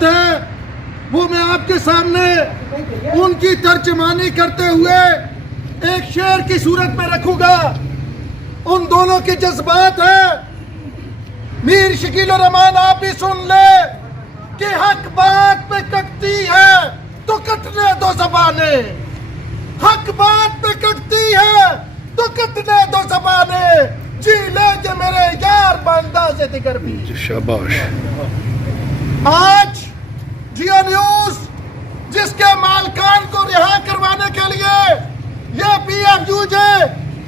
وقت ہے وہ میں آپ کے سامنے ان کی ترجمانی کرتے ہوئے ایک شعر کی صورت میں رکھوں گا. ان دونوں کے جذبات ہیں. میر شکیل الرحمان آپ بھی سن لے کہ حق بات پہ کٹتی ہے تو کٹنے دو زبانیں. حق بات پہ کٹتی ہے تو کٹنے دو زبانیں. جی لے کہ میرے یار بانداز دیگر بھی. شاباش. آج جیو نیوز جس کے مالکان کو رہا کروانے کے لیے یہ P F U J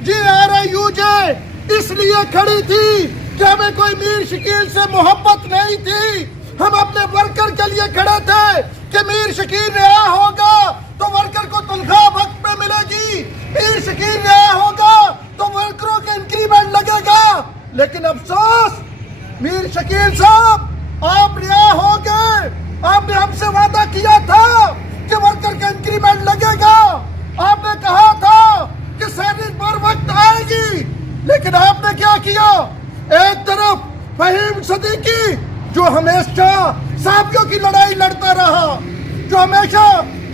G R I U J اس لیے کھڑی تھی کہ ہمیں کوئی میر شکیل سے محبت نہیں تھی. ہم اپنے ورکر کے لیے کھڑے تھے کہ میر شکیل رہا ہوگا تو ورکر کو تنخواہ وقت پہ ملے گی. میر شکیل رہا ہوگا تو ورکروں کے انکریمنٹ لگے گا. لیکن افسوس میر شکیل صاحب آپ رہا ہو گئے. آپ نے ہم سے وعدہ کیا تھا کہ ورکر کا انکریمنٹ لگے گا. آپ نے کہا تھا کہ سیلری پر وقت آئے گی. لیکن آپ نے کیا کیا؟ ایک طرف فہیم صدیقی جو ہمیشہ صحافیوں کی لڑائی لڑتا رہا, جو ہمیشہ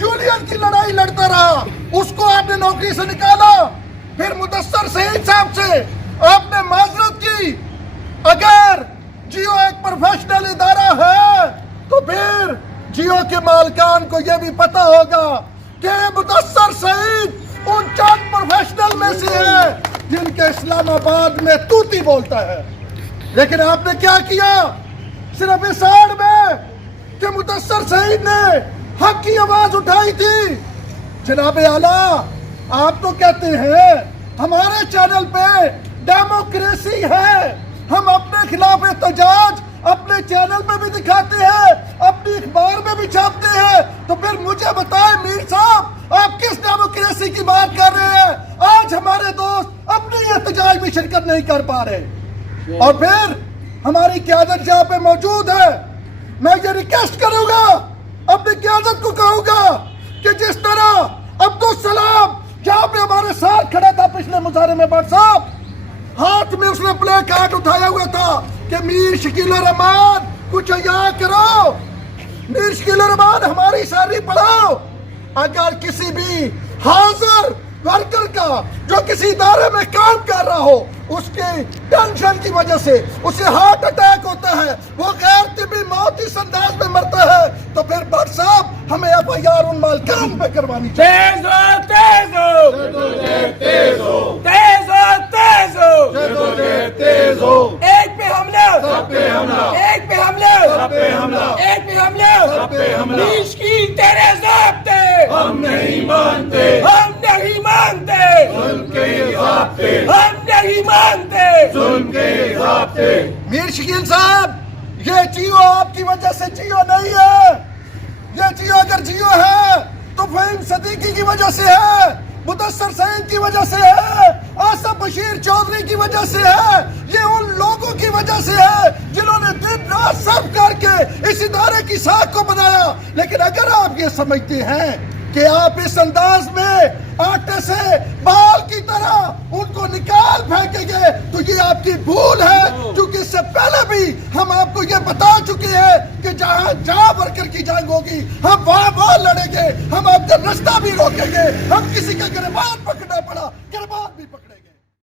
یونین کی لڑائی لڑتا رہا, اس کو آپ نے نوکری سے نکالا. پھر مدثر سعید صاحب سے آپ نے معذرت کی. اگر جیو ایک پروفیشنل ادارہ ہے تو پھر جیو کے مالکان کو یہ بھی پتا ہوگا کہ مدثر سعید ان چند پروفیشنل میں سے ہے جن کے اسلام آباد میں توتی بولتا ہے. لیکن آپ نے کیا کیا؟ صرف اس آڑ میں کہ مدثر سعید نے حق کی آواز اٹھائی تھی. جناب اعلیٰ آپ تو کہتے ہیں ہمارے چینل پہ ڈیموکریسی ہے, ہم اپنے خلاف احتجاج اپنے چینل پہ بھی دکھاتے ہیں, اپنی اخبار میں بھی چھاپتے ہیں. تو پھر مجھے بتائیں میر صاحب آپ کس ڈیموکریسی کی بات کر رہے ہیں؟ آج ہمارے دوست اپنی احتجاج میں شرکت نہیں کر پا رہے. اور پھر ہماری قیادت جہاں پہ موجود ہے, میں یہ ریکویسٹ کروں گا, اپنی قیادت کو کہوں گا کہ جس طرح عبدالسلام جہاں پہ ہمارے ساتھ کھڑا تھا پچھلے مظاہرے میں بٹ صاحب, ہاتھ میں اس نے پلے کارڈ اٹھایا ہوا تھا کہ میر شکیل الرحمان کچھ عیا کرو, میر شکیل الرحمان ہماری سیلری بڑھاؤ. اگر کسی بھی حاضر ورکر کا جو کسی ادارے میں کام کر رہا ہو اس کے ٹینشن کی وجہ سے اسے ہارٹ اٹیک ہوتا ہے, وہ غیر طبی موت اس انداز میں مرتا ہے, تو پھر بٹ صاحب ہمیں ایف آئی آر ان مالکان پہ کروانی چاہیے. تیز ہو ایک پہ حملہ, ایک پہ حملہ. میر شکیل تیرے ضابطے ہم نہیں مانتے, ہم نہیں مانتے ظلم کے ضابطے, ہم نہیں مانتے ظلم کے ضابطے. میر شکیل صاحب یہ جیو آپ کی وجہ سے جیو نہیں ہے. یہ جیو اگر جیو ہے تو فہیم صدیقی کی وجہ سے ہے, مدثر سعید کی وجہ سے ہے, آصف بشیر چودھری کی وجہ سے ہے. یہ ان لوگوں کی وجہ سے ہے جنہوں نے دن رات سب کر کے اس ادارے کی ساکھ کو بنایا. لیکن اگر آپ یہ سمجھتے ہیں کہ آپ اس انداز میں آٹے سے بال کی طرح ان کو نکال پھینکیں گے تو یہ آپ کی بھول ہے, کیونکہ اس سے پہلے بھی ہم آپ کو یہ بتا چکے ہیں کہ جہاں ورکر کی جنگ ہوگی ہم وہاں لڑیں گے, ہم آپ کا رستہ بھی روکیں گے. ہم کسی کا گریبان پکڑنا پڑا گریبان بھی پکڑیں گے.